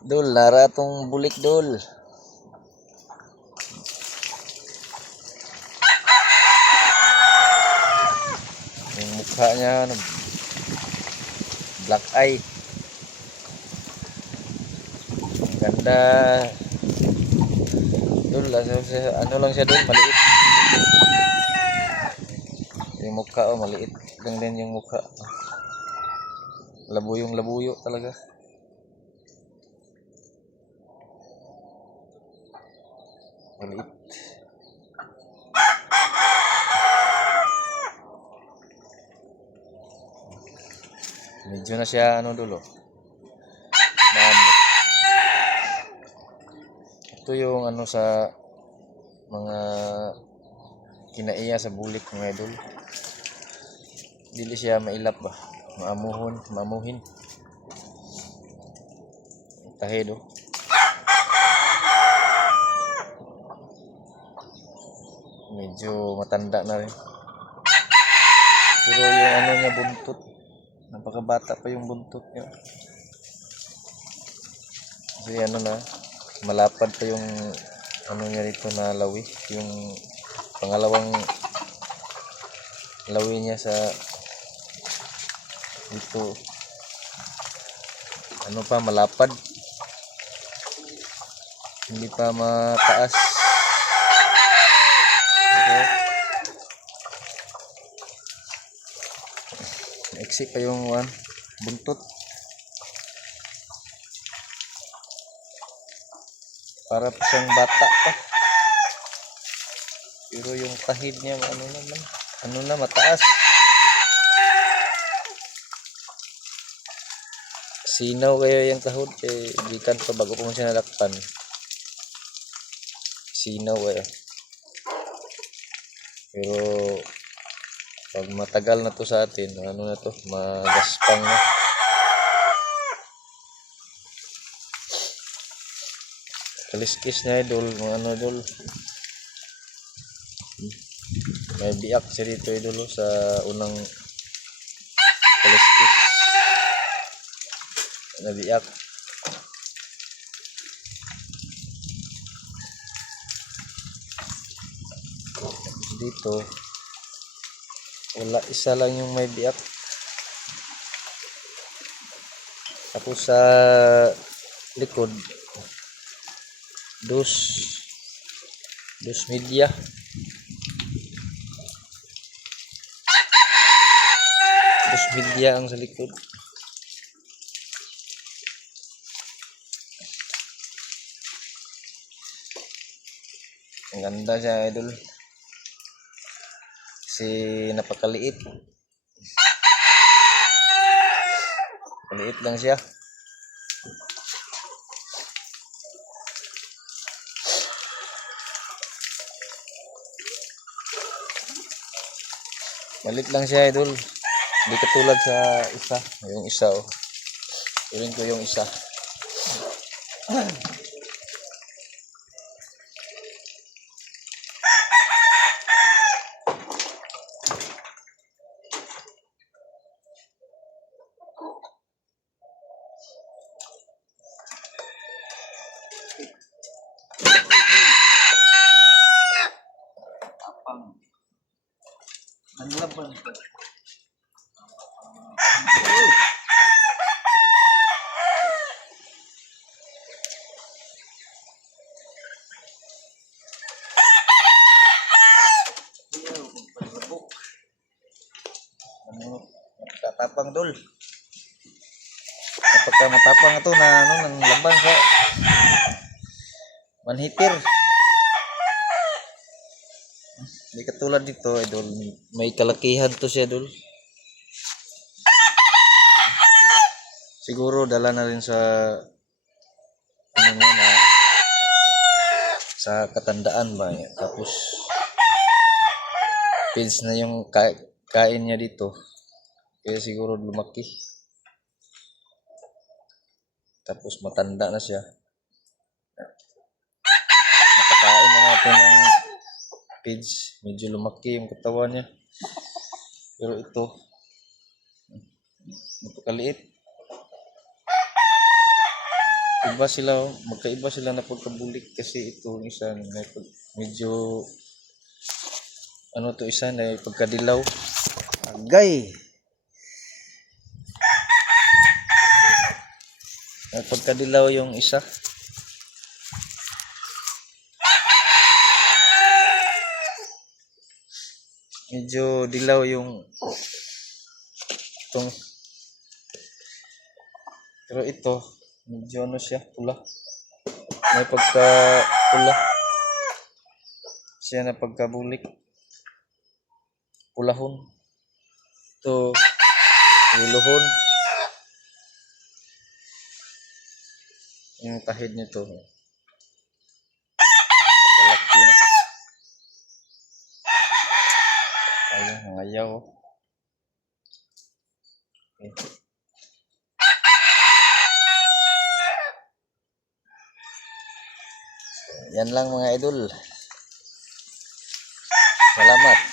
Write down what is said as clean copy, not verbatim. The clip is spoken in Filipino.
Dul, nara tong bulik dul. Yung mukha niya ano, black eye. Ang ganda. Dul, ano lang siya dul, maliit. Yung mukha maliit lang din yung mukha. Labuyong labuyo talaga. Maliit. Medyo na siya ano dulo. Ito yung ano sa mga kinaiya sa bulik mga idol. Dili siya mailap ba? Maamuhin. Tahid oh. Medyo matanda na rin. Pero yung ano niya buntot, napakabata pa yung buntot niya. Kasi ano na, malapad pa yung ano niya dito na lawi. Yung pangalawang lawi niya sa dito. Ano pa, malapad. Hindi pa mataas. Okay. Maiksi pa yung buntot. Para pa siyang bata pa. Pero yung tahid niya ano na mataas. Sinaw kaya yung tahod gikan pa bago pa man siya nalakpan. Sinaw kaya. Pero pag matagal na to sa atin, ano na to, magaspang na. Kaliskis na idol, mga ano idol. May biak siya dito idol sa unang kaliskis. Nabiak. Dito wala, isa lang yung may biak. Tapos sa likod dos media. Dos media ang sa likod. Ang ganda siya idol. Kasi napakaliit. Maliit lang siya. Maliit lang siya idol. Hindi katulad sa isa. Yung isa oh. Tuloy ko yung isa. Apang. Manlaban. Tatapang dul. Kapag matapang ito na ano nang laban sa manhitir. Hindi katulad dito idol, may kalakihan to siya idol. Siguro dala na rin sa ano na sa katandaan ba. Tapos pills na yung kain niya dito. Kaya siguro lumaki. Tapos matanda na siya. Nakakain na natin ng pids. Medyo lumaki yung katawan niya. Pero ito, napakaliit. Iba sila, magkaiba sila na pagkabulik kasi ito yung isa medyo ano to isa na pagkadilaw. Agay. Pagkadilaw yung isa. Medyo dilaw yung itong, pero ito medyo ano siya, pula. May pagka pula siya na pagkabulik. Pulahon. Ito lulohon. Yung tahid nito. Malaki na. Ayun, nangayaw. Okay. Yan lang mga idol. Salamat.